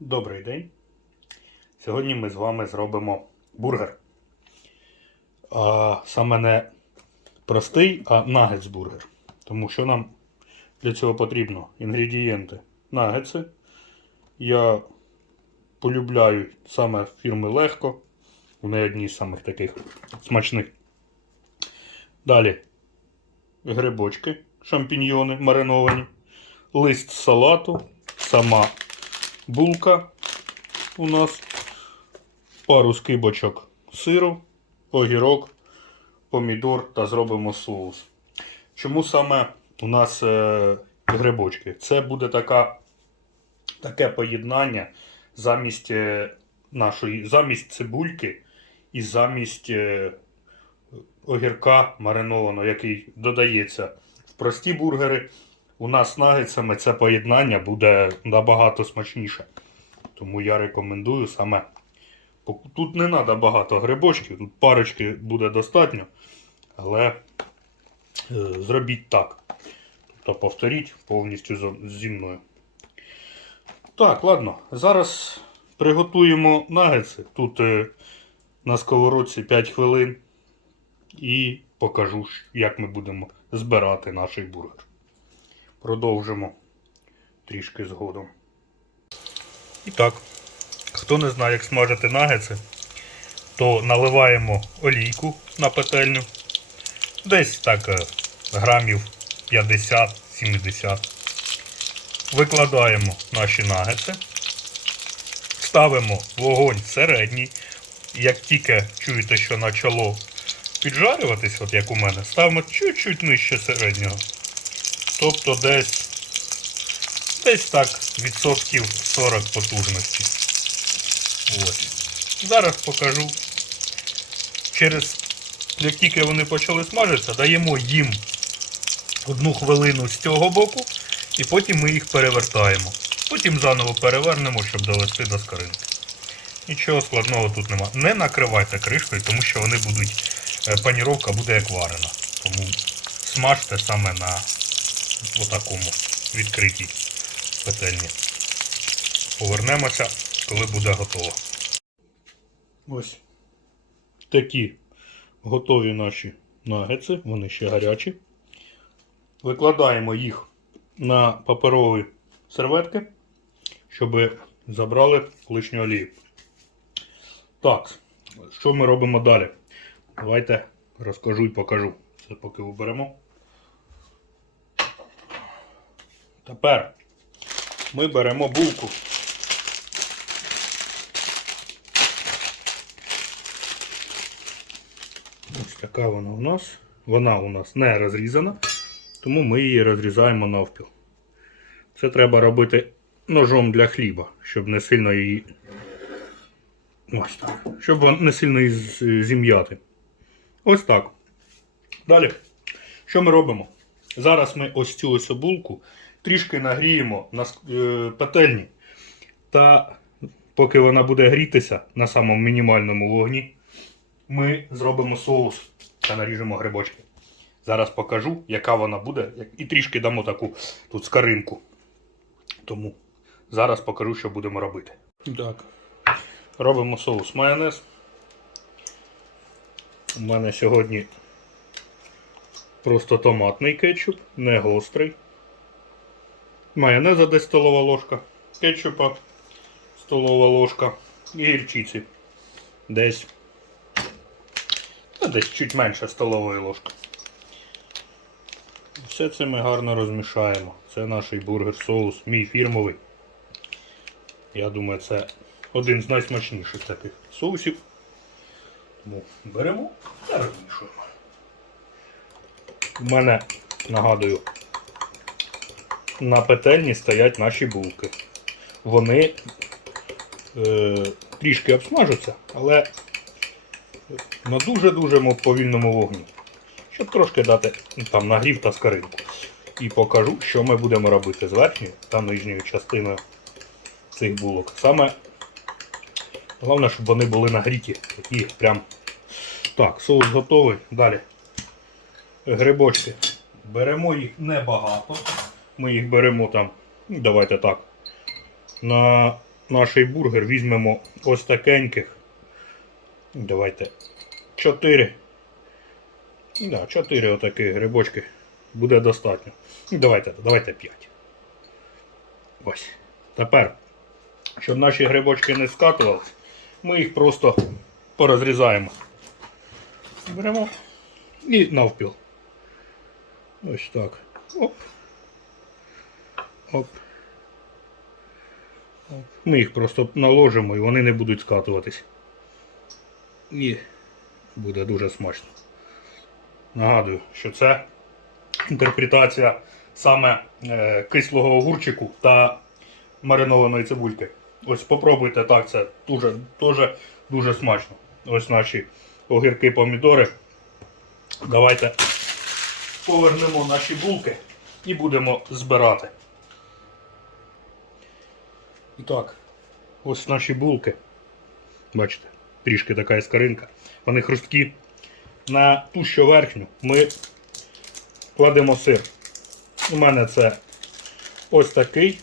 Добрий день. Сьогодні ми з вами зробимо бургер. А саме не простий, а нагетс бургер. Тому що нам для цього потрібно інгредієнти нагетси. Я полюбляю саме фірми Легко. Вони одні з самих таких смачних. Далі грибочки, шампіньйони мариновані, лист салату, сама булка у нас, пару скибочок сиру, огірок, помідор та зробимо соус. Чому саме у нас е, грибочки? Це буде така, таке поєднання замість е, нашої, замість цибульки і замість е, огірка маринованого, який додається в прості бургери. У нас нагетсами це поєднання буде набагато смачніше. Тому я рекомендую саме. Тут не треба багато грибочків, тут парочки буде достатньо. Але е, зробіть так. Тобто повторіть повністю зі мною. Так, ладно. Зараз приготуємо нагетси. Тут е, на сковородці 5 хвилин. І покажу, як ми будемо збирати наш бургер. Продовжимо трішки згодом. І так, хто не знає, як смажити нагетси, то наливаємо олійку на петельню. Десь так е, грамів 50-70. Викладаємо наші нагетси. Ставимо вогонь середній. Як тільки чуєте, що почало піджарюватись, от як у мене, ставимо чуть-чуть нижче середнього. Тобто десь десь так відсотків 40 потужності. Ось. Зараз покажу. Через як тільки вони почали смажитися, даємо їм одну хвилину з цього боку, і потім ми їх перевертаємо. Потім заново перевернемо, щоб довести до скоринки. Нічого складного тут нема. Не накривайте кришкою, тому що вони будуть. е, Паніровка буде як варена. Тому смажте саме на отакому відкритій петельні. Повернемося, коли буде готово. Ось такі готові наші нагетси, вони ще гарячі. Викладаємо їх на паперові серветки, щоб забрали лишню олію. Так, що ми робимо далі? Давайте розкажу і покажу. Це поки уберемо. Тепер ми беремо булку. Ось така вона у нас. Вона у нас не розрізана, тому ми її розрізаємо навпіл. Це треба робити ножом для хліба, щоб не сильно її. Ось так. Щоб не сильно її зім'яти. Ось так. Далі. Що ми робимо? Зараз ми ось цю ось булку трішки нагріємо на е, пательні. Та поки вона буде грітися на самому мінімальному вогні, ми зробимо соус та наріжемо грибочки. Зараз покажу, яка вона буде, і трішки дамо таку тут скаринку. Тому зараз покажу, що будемо робити. Так. Робимо соус майонез. У мене сьогодні просто томатний кетчуп, не гострий. Майонеза десь столова ложка, кетчупа столова ложка і гірчиці. Десь. Десь чуть менше столової ложки. Все це ми гарно розмішаємо. Це наш бургер соус, мій фірмовий. Я думаю, це один з найсмачніших таких соусів. Тому беремо та розмішуємо. У мене, нагадую, на петельні стоять наші булки. Вони е, трішки обсмажуться, але на дуже-дуже повільному вогні. Щоб трошки дати там нагрів та скоринку. І покажу, що ми будемо робити з верхньою та нижньою частиною цих булок. Саме головне, щоб вони були нагріті. Такі прям. Так, соус готовий. Далі. Грибочки. Беремо їх небагато. Ми їх беремо там, ну, давайте так, на наш бургер візьмемо ось такеньких. Давайте 4. Да, 4 отакі грибочки буде достатньо. Давайте, давайте 5. Ось. Тепер, щоб наші грибочки не скатувались, ми їх просто порозрізаємо. Беремо і навпіл. Ось так. Оп. Оп. Оп. Ми їх просто наложимо і вони не будуть скатуватись. І буде дуже смачно. Нагадую, що це інтерпретація саме е, кислого огурчику та маринованої цибульки. Ось спробуйте так, це дуже, дуже, дуже смачно. Ось наші огірки, помідори. Давайте повернемо наші булки і будемо збирати. І так, ось наші булки. Бачите, трішки така іскаринка. Вони хрусткі. На ту, що верхню, ми кладемо сир. У мене це ось такий.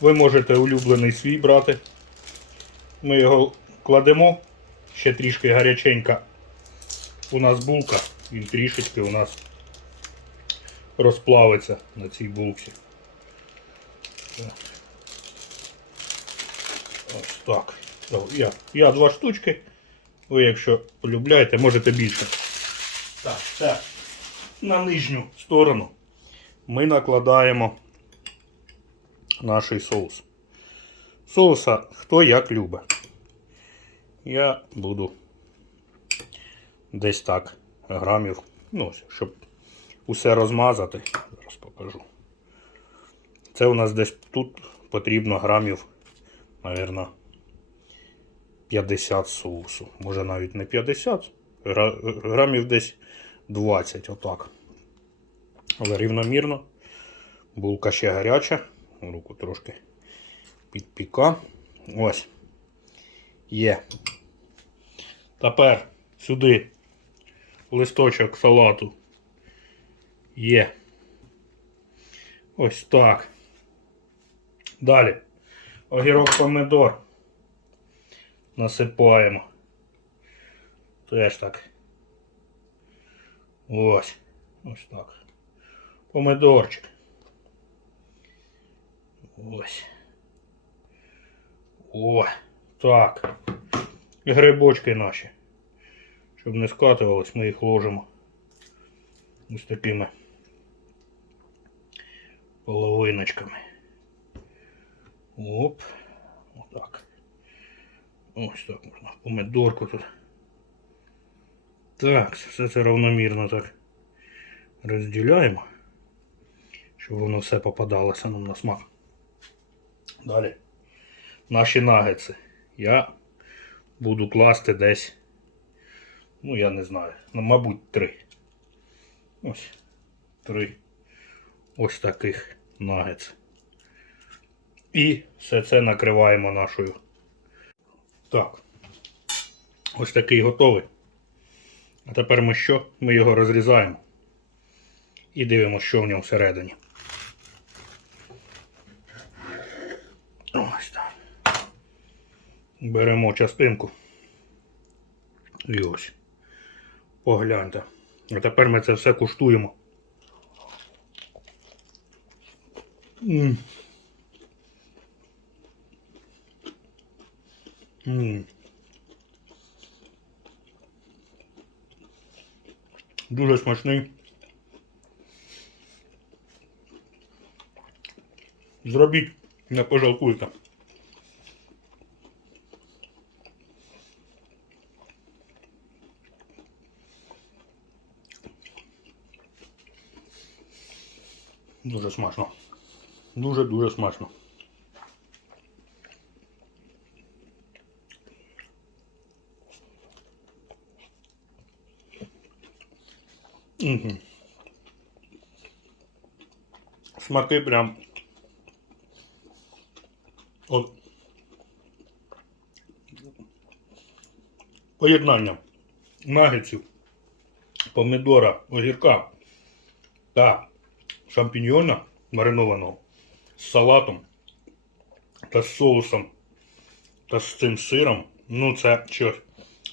Ви можете улюблений свій брати. Ми його кладемо. Ще трішки гаряченька. У нас булка, він трішечки у нас розплавиться на цій булці. Ось так. Я, я два штучки. Ви, якщо полюбляєте, можете більше. Так, це на нижню сторону ми накладаємо наш соус. Соуса хто як любить. Я буду десь так грамів, ну, щоб усе розмазати. Зараз покажу. Це у нас десь тут потрібно грамів, мабуть, 50 соусу. Може навіть не 50, грамів десь 20, отак. Але рівномірно. Булка ще гаряча. Руку трошки підпіка. Ось. Є. Тепер сюди листочок салату. Є. Ось так. Далі. Огірок помидор. Насипаємо. Теж так. Ось. Ось так. Помидорчик. Ось. О, так. Грибочки наші. Щоб не скатувались, ми їх ложимо. Ось такими половиночками. Оп. Отак. Ось так можна. Помидорку тут. Так, все це равномірно так розділяємо, щоб воно все попадалося нам на смак. Далі. Наші нагетси. Я буду класти десь, ну я не знаю, ну, мабуть, три. Ось. Три. Ось таких нагетс. І все це накриваємо нашою. Так. Ось такий готовий. А тепер ми що? Ми його розрізаємо. І дивимося, що в ньому всередині. Ось так. Беремо частинку. І ось. Погляньте. А тепер ми це все куштуємо. М. Дуже смачний. Зробіть, не пожалкуйте. Дуже смачно. Дуже-дуже смачно. Угу. Смаки прям. От. Поєднання нагетсів, помідора, огірка та шампіньйона маринованого з салатом. та з соусом та з цим сиром. Ну, це щось.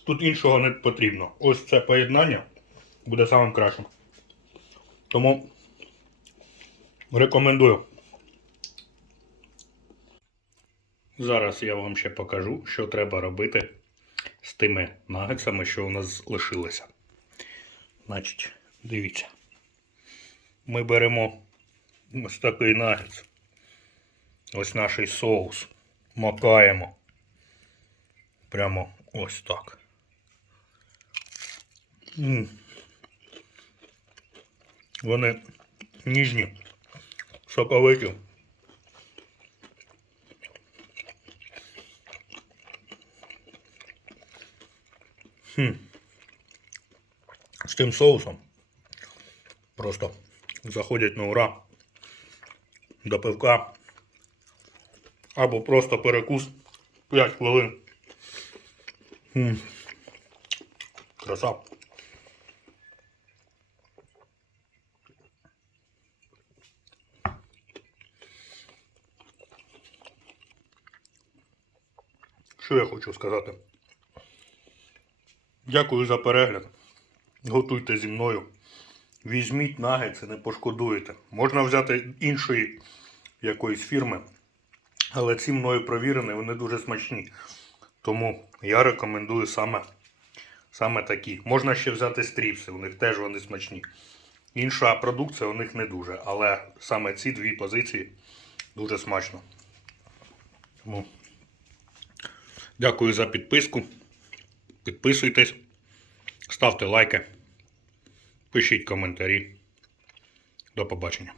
Тут іншого не потрібно. Ось це поєднання буде самим кращим. Тому рекомендую. Зараз я вам ще покажу, що треба робити з тими нагетсами, що у нас лишилися. Значить, дивіться. Ми беремо ось такий нагетс. Ось наш соус. Макаємо. Прямо ось так. М. Вони ніжні, соковиті. Хм. З тим соусом просто заходять на ура до пивка або просто перекус 5 хвилин. М. Краса. Що я хочу сказати? Дякую за перегляд. Готуйте зі мною. Візьміть нагетси, не пошкодуєте. Можна взяти іншої якоїсь фірми, але ці мною провірені, вони дуже смачні. Тому я рекомендую саме, саме такі. Можна ще взяти стріпси, у них теж вони смачні. Інша продукція у них не дуже, але саме ці дві позиції дуже смачно. Тому дякую за підписку. Підписуйтесь, ставте лайки, пишіть коментарі. До побачення.